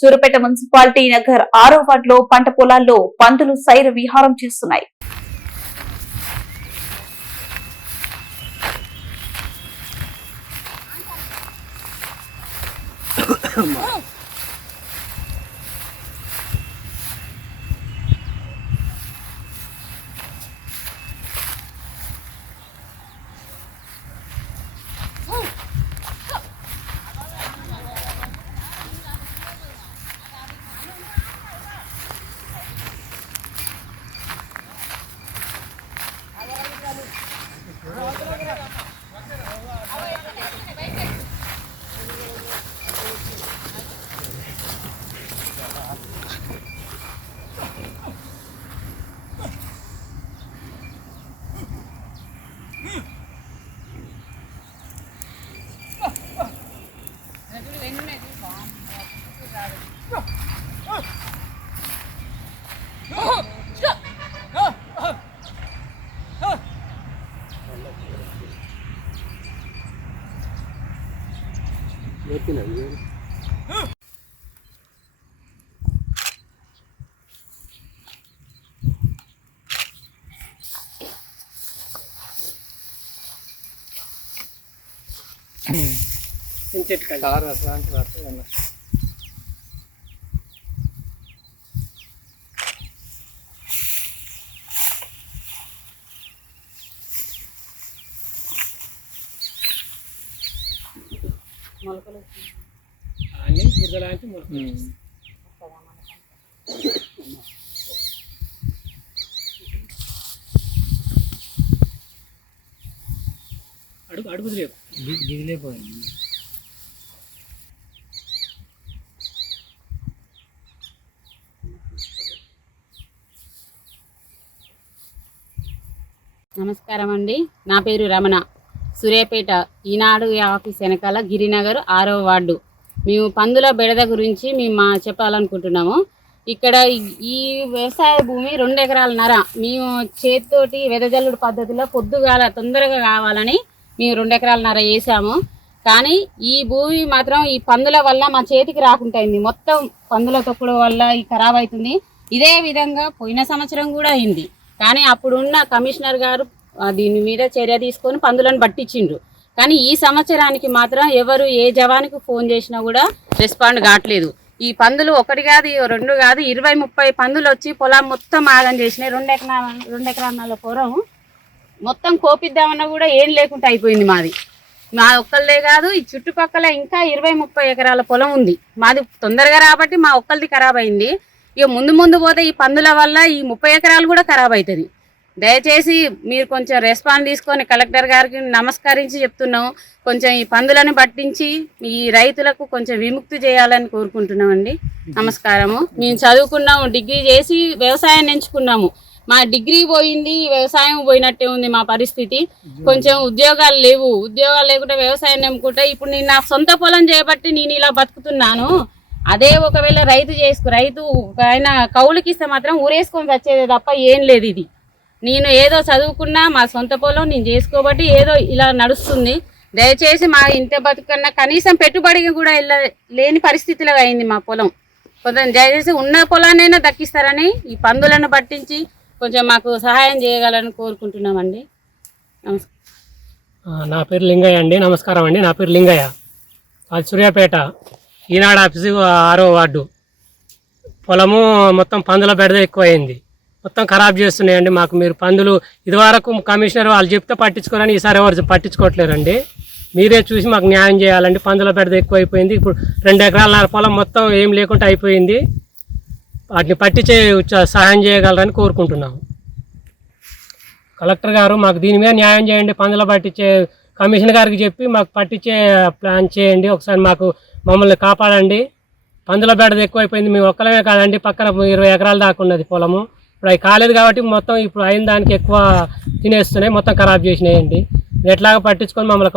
Suryapet municipality Nagar ఆరో వార్డులో పంట పొలాల్లో పందులు సైర విహారం చేస్తున్నాయి. పెట్టినది చెట్టు కారు అసలు అంటే అన్ని బురదలాంటి మొలకలు. అడుగు అడుగు లేవు. దిగిలేపోయింది నమస్కారం అండి నా పేరు రమణ. సూర్యాపేట ఈనాడు ఆఫీస్ వెనకాల గిరినగర్ ఆరో వార్డు. మేము పందుల బెడద గురించి మేము మా చెప్పాలనుకుంటున్నాము. ఇక్కడ ఈ- వ్యవసాయ భూమి రెండు ఎకరాలన్నర మేము చేతితోటి వెదజల్లుడు పద్ధతిలో పొద్దుగాల తొందరగా కావాలని మేము రెండు ఎకరాలన్నర వేసాము. కానీ ఈ భూమి మాత్రం ఈ పందుల వల్ల మా చేతికి రాకుంటైంది మొత్తం పందుల తొక్కుడు వల్ల ఈ ఖరాబ్ అవుతుంది. ఇదే విధంగా పోయిన సంవత్సరం కూడా అయింది. కానీ అప్పుడున్న కమిషనర్ గారు దీని మీద చర్య తీసుకొని పందులను పట్టించిండ్రు. కానీ ఈ సంవత్సరానికి మాత్రం ఎవరు ఏ జవానికి ఫోన్ చేసినా కూడా రెస్పాండ్ కావట్లేదు. ఈ పందులు ఒకటి కాదు రెండు కాదు ఇరవై ముప్పై పందులు వచ్చి పొలం మొత్తం ఆగం చేసినాయి. రెండు ఎకరా రెండు ఎకరాల పొలం మొత్తం కోపిద్దామన్నా కూడా ఏం లేకుండా అయిపోయింది మాది. మా ఒక్కళ్ళే కాదు ఈ చుట్టుపక్కల ఇంకా ఇరవై ముప్పై ఎకరాల పొలం ఉంది. మాది తొందరగా రాబట్టి మా ఒక్కరిది ఖరాబ్ అయింది. ఇక ముందు ముందు పోతే ఈ పందుల వల్ల ఈ ముప్పై ఎకరాలు కూడా ఖరాబ్ అవుతుంది. దయచేసి మీరు కొంచెం రెస్పాన్స్ తీసుకొని కలెక్టర్ గారికి నమస్కరించి చెప్తున్నాం. కొంచెం ఈ పందులను పట్టించి ఈ రైతులకు కొంచెం విముక్తి చేయాలని కోరుకుంటున్నామండి. నమస్కారము. మేము చదువుకున్నాము డిగ్రీ చేసి వ్యవసాయాన్ని ఎంచుకున్నాము. మా డిగ్రీ పోయింది వ్యవసాయం పోయినట్టే ఉంది మా పరిస్థితి. కొంచెం ఉద్యోగాలు లేవు. ఉద్యోగాలు లేకుంటే వ్యవసాయం నమ్ముకుంటే ఇప్పుడు నేను నా సొంత పొలం చేయబట్టి నేను ఇలా బతుకుతున్నాను. అదే ఒకవేళ రైతు చేసుకు రైతు ఆయన కౌలుకి ఇస్తే మాత్రం ఊరేసుకొని వచ్చేది తప్ప ఏం లేదు ఇది. నేను ఏదో చదువుకున్నా మా సొంత పొలం నేను చేసుకోబట్టి ఏదో ఇలా నడుస్తుంది. దయచేసి మా ఇంత బతుకన్నా కనీసం పెట్టుబడికి కూడా వెళ్ళ లేని పరిస్థితిలో అయింది మా పొలం. కొంచెం దయచేసి ఉన్న పొలాన్నైనా దక్కిస్తారని ఈ పందులను పట్టించి కొంచెం మాకు సహాయం చేయగలని కోరుకుంటున్నామండి. నమస్కారం. నా పేరు లింగయ్య అండి. నమస్కారం అండి. నా పేరు లింగయ్య. అది సూర్యాపేట. ఈనాడు ఆఫీసు ఆరో వార్డు. పొలము మొత్తం పందుల బెడద ఎక్కువైంది. మొత్తం ఖరాబ్ చేస్తున్నాయండి మాకు మీరు పందులు. ఇదివరకు కమిషనర్ వాళ్ళు చెప్తే పట్టించుకోరని ఈసారి ఎవరు పట్టించుకోవట్లేరండి. మీరే చూసి మాకు న్యాయం చేయాలండి. పందుల బెడద ఎక్కువైపోయింది. ఇప్పుడు రెండు ఎకరాల పొలం మొత్తం ఏం లేకుండా అయిపోయింది. వాటిని పట్టించే సహాయం చేయగలరని కోరుకుంటున్నాము కలెక్టర్ గారు మాకు దీని మీద న్యాయం చేయండి. పందుల పట్టించే కమిషనర్ గారికి చెప్పి మాకు పట్టించే ప్లాన్ చేయండి. ఒకసారి మాకు మమ్మల్ని కాపాడండి. పందుల బెడద ఎక్కువైపోయింది. మేము ఒక్కలమే కాదండి. పక్కన ఇరవై ఎకరాలు దాకా ఉన్నది పొలము. ఇప్పుడు అవి కాలేదు కాబట్టి మొత్తం ఇప్పుడు అయిన దానికి ఎక్కువ తినేస్తున్నాయి మొత్తం ఖరాబ్ చేసినాయండి ఎట్లాగా పట్టించుకొని మమ్మల్ని